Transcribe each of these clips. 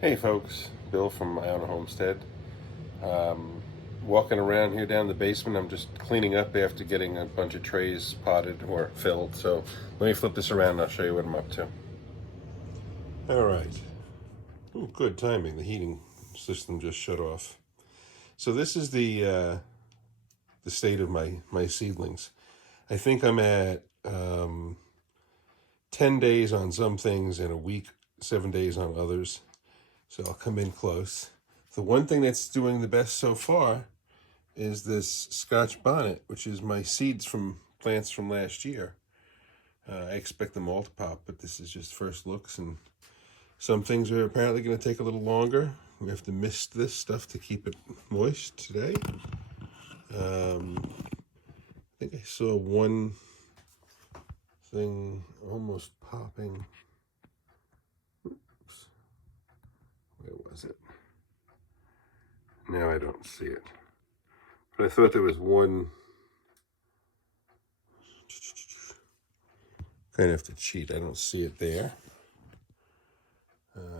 Hey folks, Bill from my own homestead. Um, Walking around here down the basement. I'm just cleaning up after getting a bunch of trays potted or filled. So let me flip this around and I'll show you what I'm up to. All right. Oh, good timing. The heating system just shut off. So this is the state of my seedlings. I think I'm at 10 days on some things and a week, 7 days on others. So I'll come in close. The one thing that's doing the best so far is this Scotch bonnet, which is my seeds from plants from last year. I expect them all to pop, but this is just first looks, and some things are apparently going to take a little longer. We have to mist this stuff to keep it moist today. I think I saw one thing almost popping. Oops. Where was it? Now I don't see it. But I thought there was one. Kind of have to cheat. I don't see it there.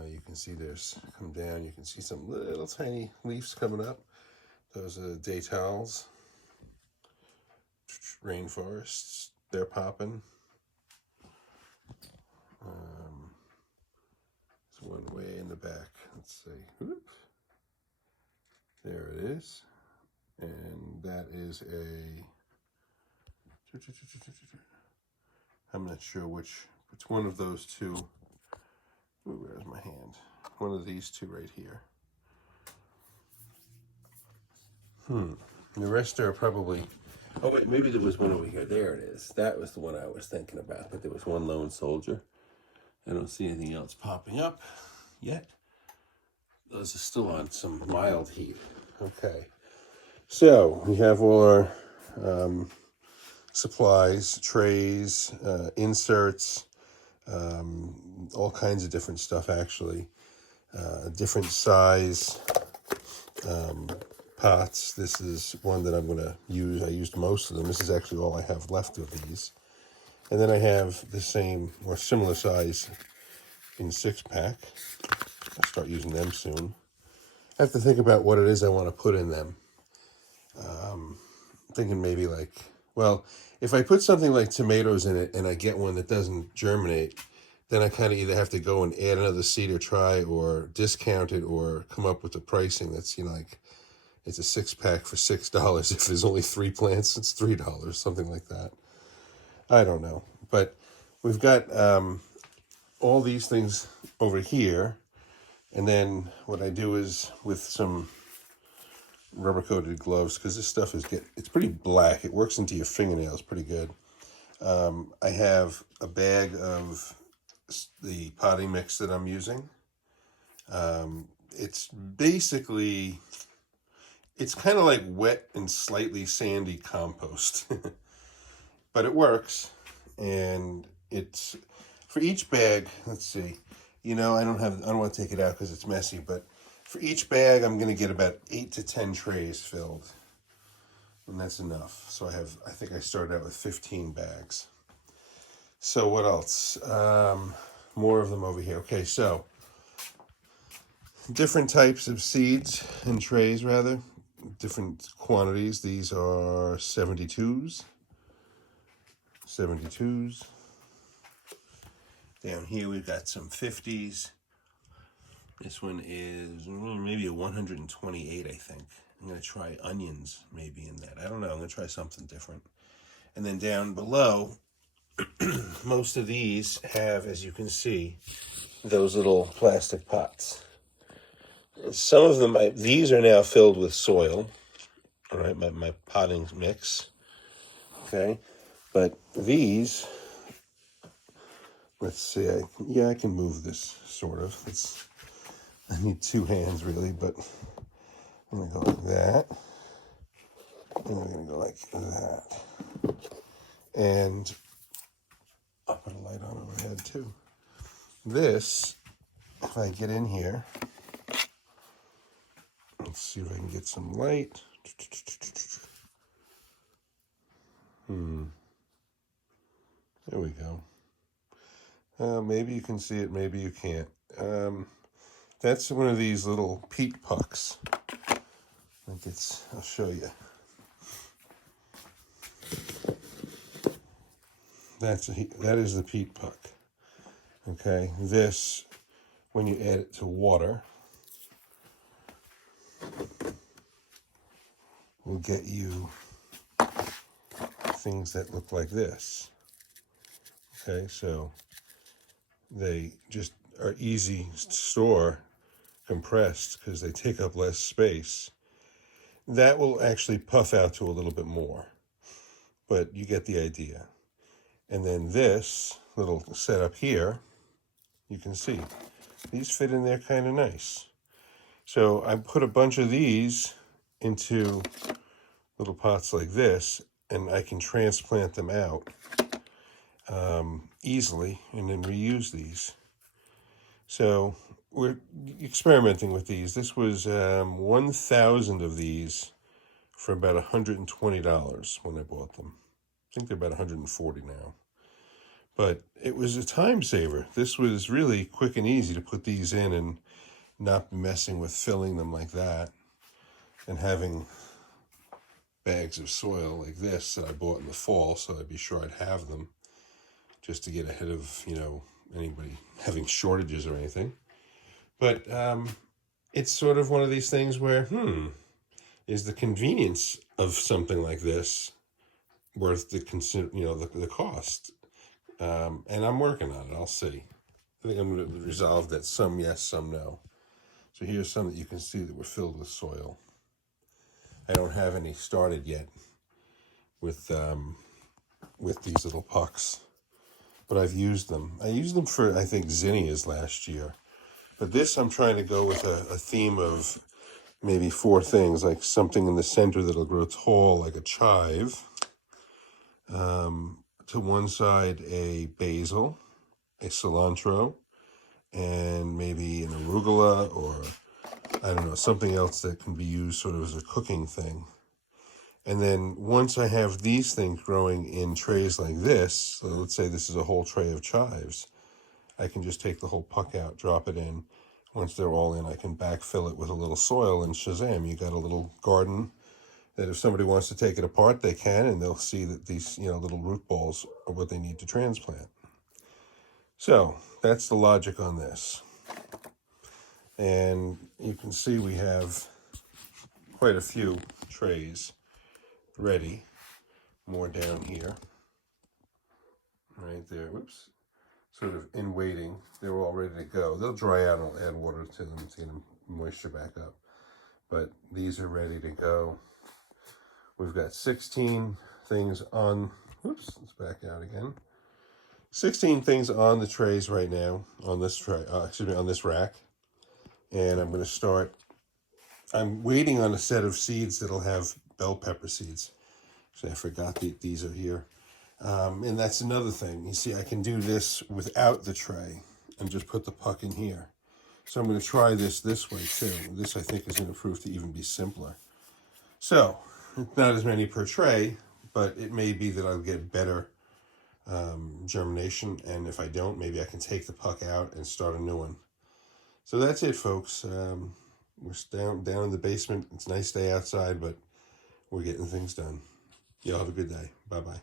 You can see there's come down. You can see some little tiny leaves coming up. Those are daytals, rainforests. They're popping. There's one way in the back. Let's see. Whoop. There it is. And that is a. I'm not sure which. It's one of those two. Ooh, where's my hand? One of these two right here. The rest are probably. Oh wait, maybe there was one over here. There it is. That was the one I was thinking about. But there was one lone soldier. I don't see anything else popping up yet. Those are still on some mild heat. Okay. So we have all our supplies, trays, inserts, all kinds of different stuff actually. Different size pots. This is one that I'm going to use. I used most of them. This is actually all I have left of these. And then I have the same or similar size in 6-pack. I'll start using them soon. I have to think about what it is I want to put in them. I'm thinking maybe like, well, if I put something like tomatoes in it and I get one that doesn't germinate, then I kind of either have to go and add another seed or try or discount it or come up with the pricing that's, like it's a 6-pack for $6. If there's only 3 plants, it's $3, something like that. I don't know. But we've got all these things over here. And then what I do is with some rubber coated gloves, because this stuff it's pretty black. It works into your fingernails pretty good. I have a bag of the potting mix that I'm using. It's basically, it's kind of like wet and slightly sandy compost, but it works. And it's for each bag. Let's see. I don't want to take it out because it's messy, but for each bag, I'm going to get about 8 to 10 trays filled. And that's enough. So I think I started out with 15 bags. So what else? More of them over here. Okay, so different types of seeds and trays, rather. Different quantities. These are 72s. 72s. Down here we've got some 50s. This one is maybe a 128, I think. I'm going to try onions maybe in that. I don't know. I'm going to try something different. And then down below, most of these have, as you can see, those little plastic pots. Some of them, these are now filled with soil. All right, my potting mix. Okay, but these, let's see, I can move this sort of. I need 2 hands really, but I'm gonna go like that. And I'm gonna go like that. And I'll put a light on overhead too. This, if I get in here, let's see if I can get some light. There we go. Maybe you can see it, maybe you can't. That's one of these little peat pucks. I'll show you. That is the peat puck. Okay, this, when you add it to water, will get you things that look like this. Okay, so they just are easy to store compressed because they take up less space. That will actually puff out to a little bit more, but you get the idea. And then this little setup here, you can see these fit in there kind of nice. So I put a bunch of these into little pots like this, and I can transplant them out easily and then reuse these. So we're experimenting with these. This was 1,000 of these for about $120 when I bought them. I think they're about 140 now. But it was a time saver. This was really quick and easy to put these in and not messing with filling them like that and having bags of soil like this that I bought in the fall, so I'd be sure I'd have them just to get ahead of, anybody having shortages or anything. But it's sort of one of these things where, is the convenience of something like this worth the cost? And I'm working on it. I'll see. I think I'm going to resolve that some yes, some no. So here's some that you can see that were filled with soil. I don't have any started yet with these little pucks, but I've used them. I used them for, I think, zinnias last year. But this, I'm trying to go with a theme of maybe 4 things, like something in the center that'll grow tall, like a chive. To one side, a basil, a cilantro, and maybe an arugula, or I don't know, something else that can be used sort of as a cooking thing. And then once I have these things growing in trays like this, so let's say this is a whole tray of chives, I can just take the whole puck out, drop it in. Once they're all in, I can backfill it with a little soil, and shazam, you got a little garden that if somebody wants to take it apart, they can, and they'll see that these, little root balls are what they need to transplant. So that's the logic on this. And you can see we have quite a few trays ready. More down here. Right there. Whoops. Sort of in waiting. They're all ready to go. They'll dry out and I'll add water to them to get them moisture back up. But these are ready to go. We've got 16 things on, whoops, let's back out again. 16 things on the trays right now, on this tray, on this rack. And I'm going to start, I'm waiting on a set of seeds that'll have bell pepper seeds. So I forgot that these are here. And that's another thing. You see, I can do this without the tray and just put the puck in here. So I'm going to try this way too. This, I think, is going to prove to even be simpler. So, not as many per tray, but it may be that I'll get better germination. And if I don't, maybe I can take the puck out and start a new one. So that's it, folks. We're down in the basement. It's a nice day outside, but we're getting things done. Y'all have a good day. Bye-bye.